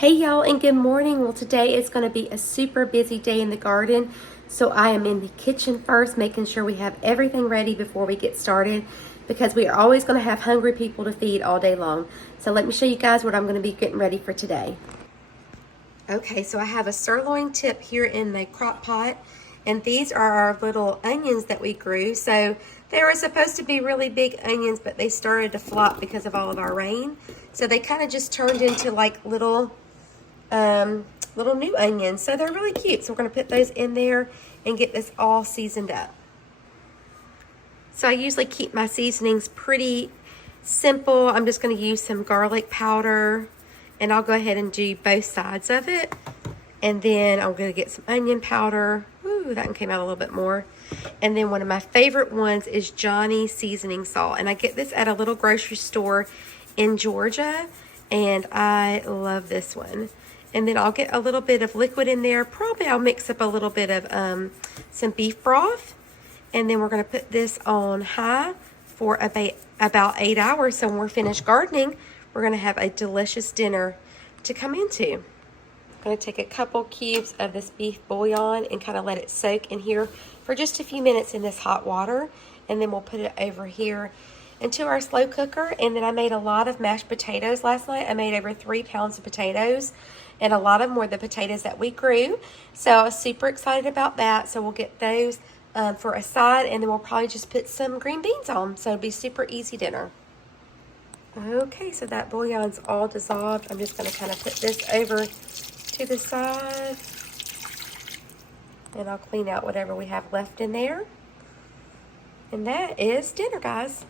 Hey y'all, and good morning. Well, today is going to be a super busy day in the garden. So I am in the kitchen first, making sure we have everything ready before we get started, because we are always going to have hungry people to feed all day long. So let me show you guys what I'm going to be getting ready for today. Okay, so I have a sirloin tip here in the crock pot, and these are our little onions that we grew. So they were supposed to be really big onions, but they started to flop because of all of our rain. So they kind of just turned into like little new onions. So they're really cute. So we're going to put those in there and get this all seasoned up. So I usually keep my seasonings pretty simple. I'm just going to use some garlic powder, and I'll go ahead and do both sides of it. And then I'm going to get some onion powder. Ooh, that one came out a little bit more. And then one of my favorite ones is Johnny seasoning salt. And I get this at a little grocery store in Georgia, and I love this one. And then I'll get a little bit of liquid in there. Probably I'll mix up a little bit of some beef broth. And then we're going to put this on high for about 8 hours. So when we're finished gardening, we're going to have a delicious dinner to come into. I'm going to take a couple cubes of this beef bouillon and kind of let it soak in here for just a few minutes in this hot water. And then we'll put it over here into our slow cooker. And then I made a lot of mashed potatoes last night. I made over 3 pounds of potatoes, and a lot of them were the potatoes that we grew. So I was super excited about that. So we'll get those for a side, and then we'll probably just put some green beans on. So it'll be super easy dinner. Okay, so that bouillon's all dissolved. I'm just going to kind of put this over to the side, and I'll clean out whatever we have left in there. And that is dinner, guys.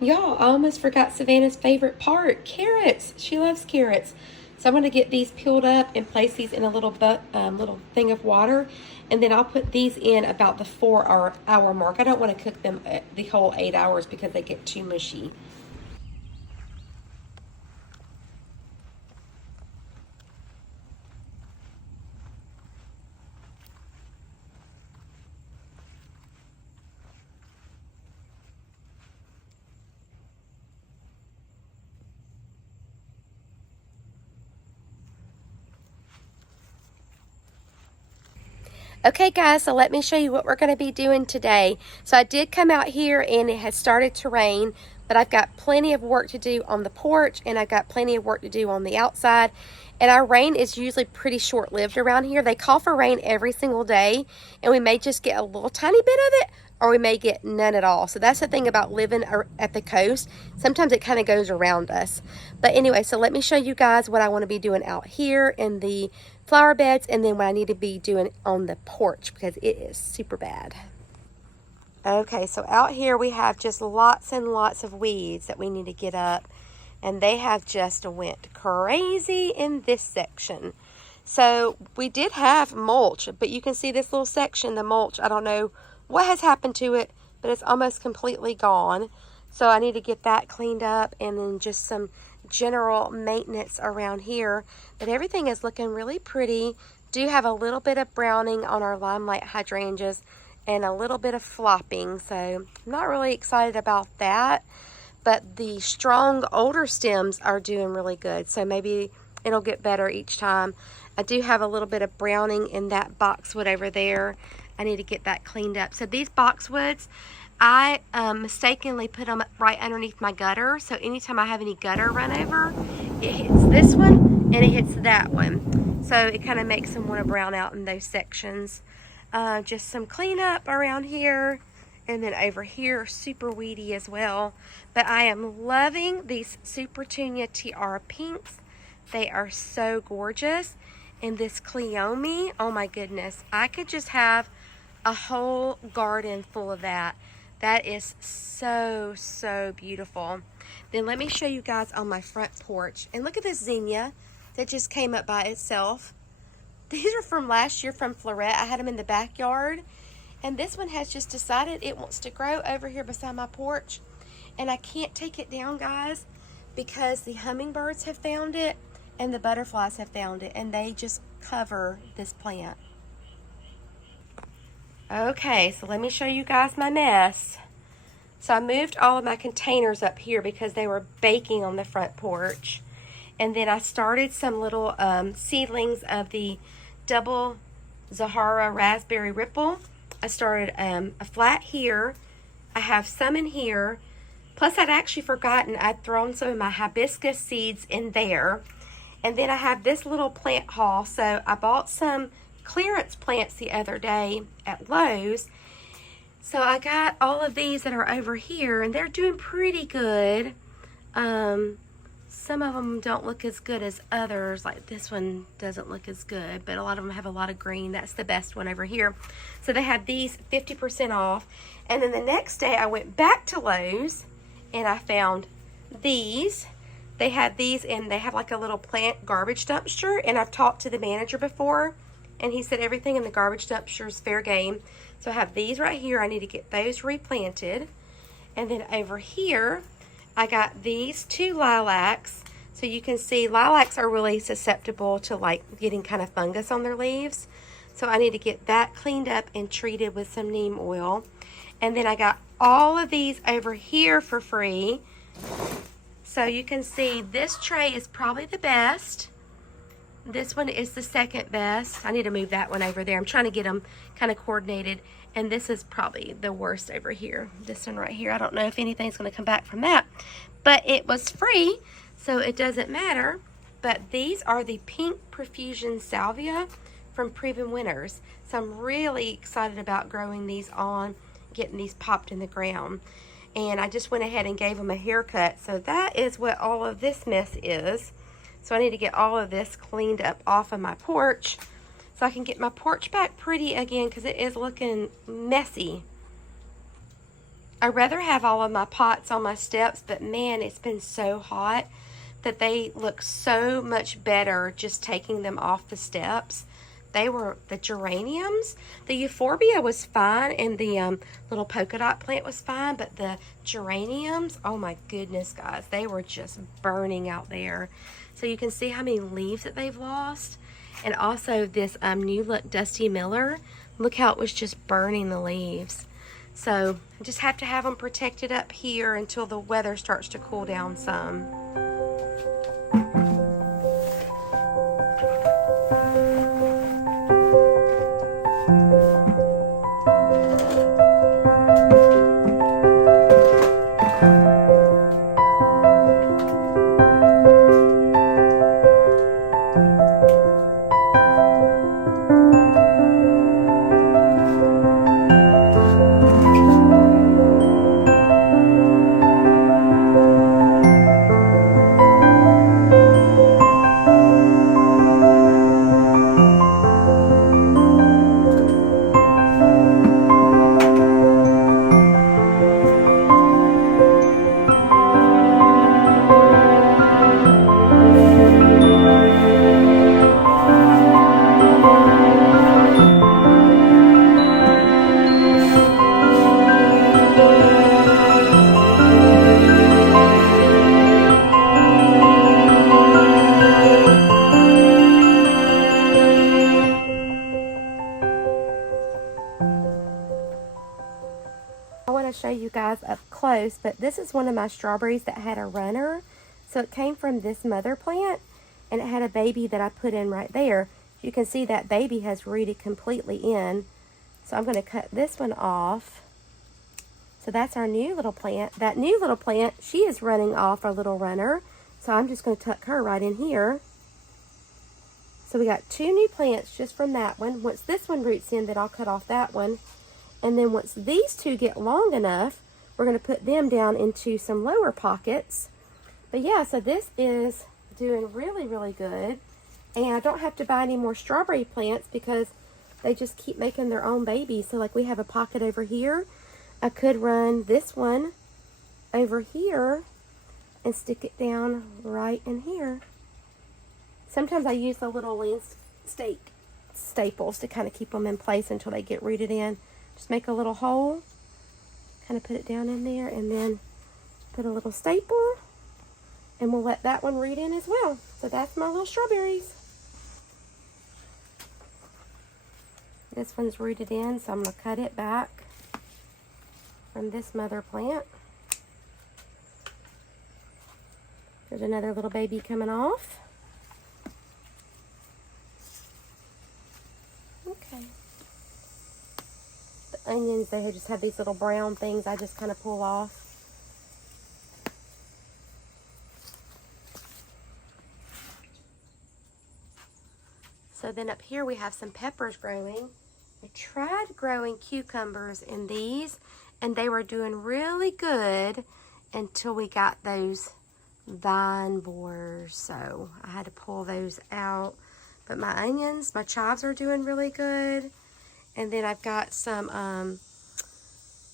Y'all, I almost forgot Savannah's favorite part, carrots. She loves carrots. So I'm going to get these peeled up and place these in a little thing of water. And then I'll put these in about the 4-hour mark. I don't want to cook them the whole 8 hours because they get too mushy. Okay guys, so let me show you what we're going to be doing today. So I did come out here and it has started to rain, but I've got plenty of work to do on the porch, and I've got plenty of work to do on the outside. And our rain is usually pretty short-lived around here. They call for rain every single day, and we may just get a little tiny bit of it, or we may get none at all. So that's the thing about living at the coast. Sometimes it kind of goes around us. But anyway, so let me show you guys what I want to be doing out here in the flower beds, and then what I need to be doing on the porch because it is super bad. Okay, so out here we have just lots and lots of weeds that we need to get up, and they have just went crazy in this section. So we did have mulch, but you can see this little section, the mulch, I don't know what has happened to it, but it's almost completely gone. So I need to get that cleaned up, and then just some general maintenance around here. But everything is looking really pretty. Do have a little bit of browning on our limelight hydrangeas and a little bit of flopping, so I'm not really excited about that. But the strong older stems are doing really good, so maybe it'll get better each time. I do have a little bit of browning in that boxwood over there. I need to get that cleaned up. So these boxwoods, I mistakenly put them right underneath my gutter. So anytime I have any gutter run over, it hits this one and it hits that one. So it kind of makes them want to brown out in those sections. Just some cleanup around here. And then over here, super weedy as well. But I am loving these Super Tunia Tiara Pinks. They are so gorgeous. And this Cleome, oh my goodness. I could just have a whole garden full of that. That is so, so beautiful. Then let me show you guys on my front porch. And look at this zinnia that just came up by itself. These are from last year from Florette. I had them in the backyard. And this one has just decided it wants to grow over here beside my porch. And I can't take it down, guys, because the hummingbirds have found it and the butterflies have found it. And they just cover this plant. Okay, so let me show you guys my mess. So I moved all of my containers up here because they were baking on the front porch. And then I started some little seedlings of the double Zahara raspberry ripple. I started a flat here. I have some in here. Plus, I'd actually forgotten I'd thrown some of my hibiscus seeds in there. And then I have this little plant haul. So I bought some clearance plants the other day at Lowe's. So I got all of these that are over here, and they're doing pretty good. Some of them don't look as good as others. Like this one doesn't look as good, but a lot of them have a lot of green. That's the best one over here. So they had these 50% off. And then the next day I went back to Lowe's and I found these. They had these, and they have like a little plant garbage dumpster. And I've talked to the manager before, and he said everything in the garbage dumpster is fair game. So I have these right here. I need to get those replanted. And then over here, I got these 2 lilacs. So you can see lilacs are really susceptible to like getting kind of fungus on their leaves. So I need to get that cleaned up and treated with some neem oil. And then I got all of these over here for free. So you can see this tray is probably the best. This one is the second best. I need to move that one over there. I'm trying to get them kind of coordinated. And this is probably the worst over here. This one right here. I don't know if anything's going to come back from that. But it was free, so it doesn't matter. But these are the pink profusion salvia from Proven Winners. So I'm really excited about growing these on, getting these popped in the ground. And I just went ahead and gave them a haircut. So that is what all of this mess is. So I need to get all of this cleaned up off of my porch so I can get my porch back pretty again, because it is looking messy. I'd rather have all of my pots on my steps, but man, it's been so hot that they look so much better just taking them off the steps. They were the geraniums. The euphorbia was fine, and the little polka dot plant was fine, but the geraniums, oh my goodness, guys, they were just burning out there. So you can see how many leaves that they've lost. And also this new look Dusty Miller, look how it was just burning the leaves. So I just have to have them protected up here until the weather starts to cool down some. Show you guys up close, but this is one of my strawberries that had a runner. So it came from this mother plant, and it had a baby that I put in right there. You can see that baby has rooted completely in. So I'm going to cut this one off. So that's our new little plant. That new little plant, she is running off our little runner. So I'm just going to tuck her right in here. So we got 2 new plants just from that one. Once this one roots in, then I'll cut off that one. And then once these 2 get long enough, we're going to put them down into some lower pockets. But yeah, so this is doing really, really good. And I don't have to buy any more strawberry plants because they just keep making their own babies. So like we have a pocket over here. I could run this one over here and stick it down right in here. Sometimes I use the little landscape staples to kind of keep them in place until they get rooted in. Just make a little hole, kind of put it down in there, and then put a little staple, and we'll let that one root in as well. So that's my little strawberries. This one's rooted in, so I'm going to cut it back from this mother plant. There's another little baby coming off. Okay. The onions, they just have these little brown things I just kind of pull off. So then up here we have some peppers growing. I tried growing cucumbers in these, and they were doing really good until we got those vine borers. So I had to pull those out. But my onions, my chives are doing really good. And then I've got some,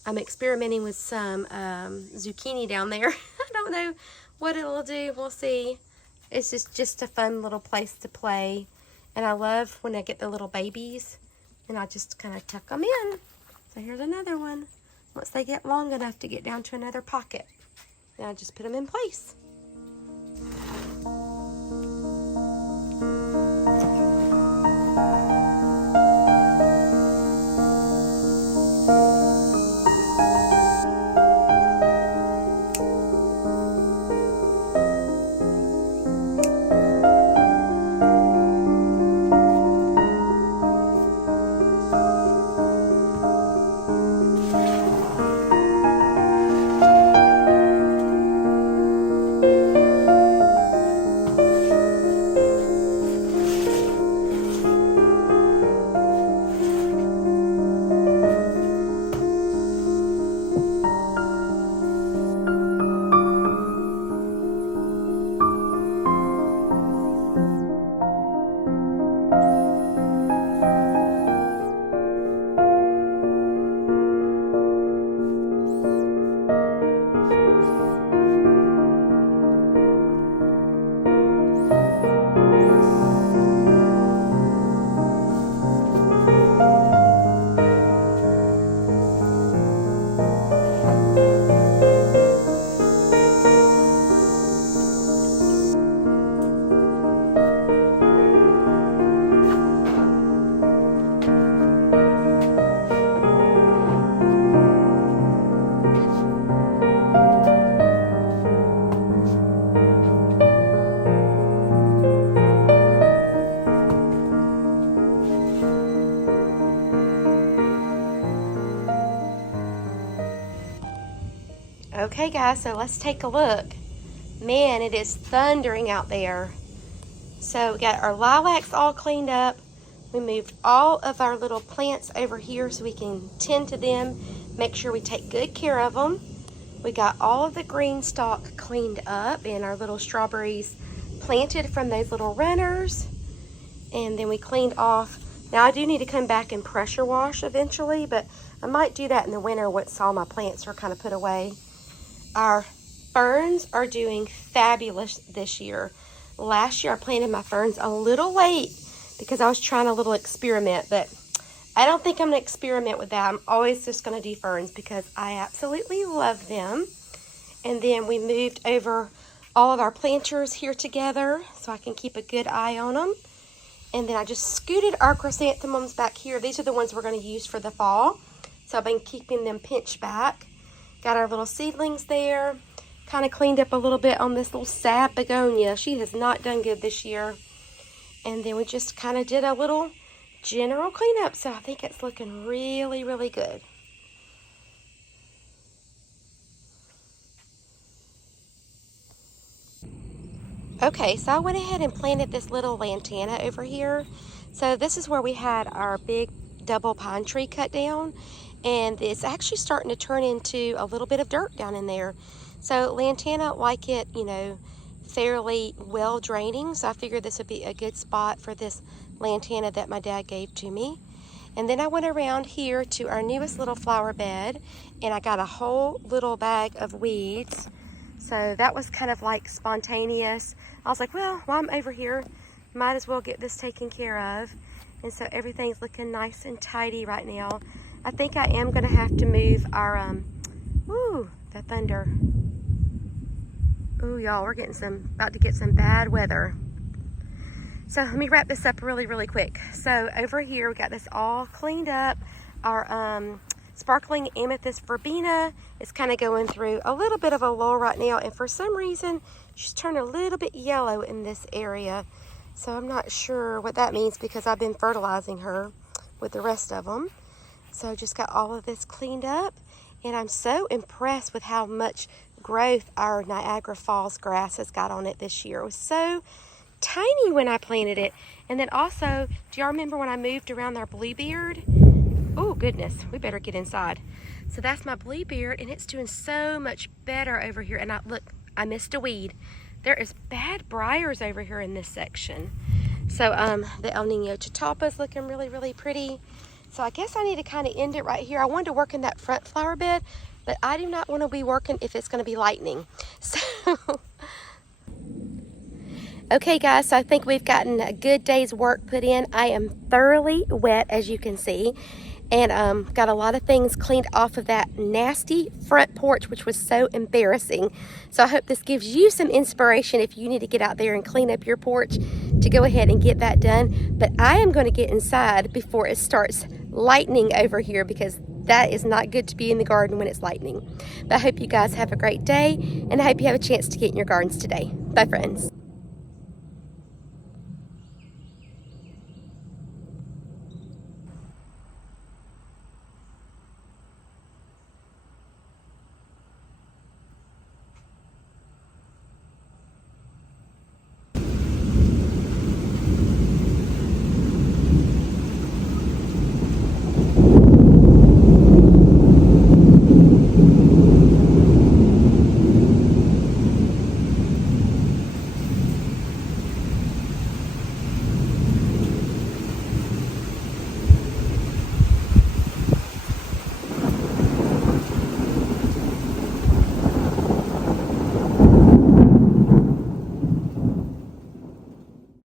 I'm experimenting with some zucchini down there. I don't know what it'll do. We'll see. It's just a fun little place to play. And I love when I get the little babies and I just kind of tuck them in. So here's another one. Once they get long enough to get down to another pocket, then I just put them in place. Okay guys, so let's take a look. Man, it is thundering out there. So we got our lilacs all cleaned up. We moved all of our little plants over here so we can tend to them, make sure we take good care of them. We got all of the green stalk cleaned up and our little strawberries planted from those little runners. And then we cleaned off. Now I do need to come back and pressure wash eventually, but I might do that in the winter once all my plants are kind of put away. Our ferns are doing fabulous this year. Last year I planted my ferns a little late because I was trying a little experiment, but I don't think I'm going to experiment with that. I'm always just going to do ferns because I absolutely love them. And then we moved over all of our planters here together so I can keep a good eye on them. And then I just scooted our chrysanthemums back here. These are the ones we're going to use for the fall. So I've been keeping them pinched back. Got our little seedlings there. Kind of cleaned up a little bit on this little sad begonia. She has not done good this year. And then we just kind of did a little general cleanup. So I think it's looking really, really good. Okay, so I went ahead and planted this little lantana over here. So this is where we had our big double pine tree cut down. And it's actually starting to turn into a little bit of dirt down in there. So lantana like it, you know, fairly well draining. So I figured this would be a good spot for this lantana that my dad gave to me. And then I went around here to our newest little flower bed and I got a whole little bag of weeds. So that was kind of like spontaneous. I was like, well, while I'm over here, might as well get this taken care of. And so everything's looking nice and tidy right now. I think I am going to have to move our, ooh, the thunder. Ooh, y'all, we're about to get some bad weather. So let me wrap this up really, really quick. So over here, we got this all cleaned up. Our sparkling amethyst verbena is kind of going through a little bit of a lull right now, and for some reason she's turned a little bit yellow in this area. So I'm not sure what that means because I've been fertilizing her with the rest of them. So I just got all of this cleaned up, and I'm so impressed with how much growth our Niagara Falls grass has got on it this year. It was so tiny when I planted it. And then also, do y'all remember when I moved around our bluebeard? Oh goodness, we better get inside. So that's my bluebeard, and it's doing so much better over here. And look, I missed a weed. There is bad briars over here in this section. So the El Nino Chitapa is looking really, really pretty. So I guess I need to kind of end it right here. I wanted to work in that front flower bed, but I do not want to be working if it's going to be lightning. So, okay guys, so I think we've gotten a good day's work put in. I am thoroughly wet, as you can see, and got a lot of things cleaned off of that nasty front porch, which was so embarrassing. So I hope this gives you some inspiration if you need to get out there and clean up your porch, to go ahead and get that done. But I am going to get inside before it starts lightning over here, because that is not good to be in the garden when it's lightning. But I hope you guys have a great day, and I hope you have a chance to get in your gardens today. Bye friends.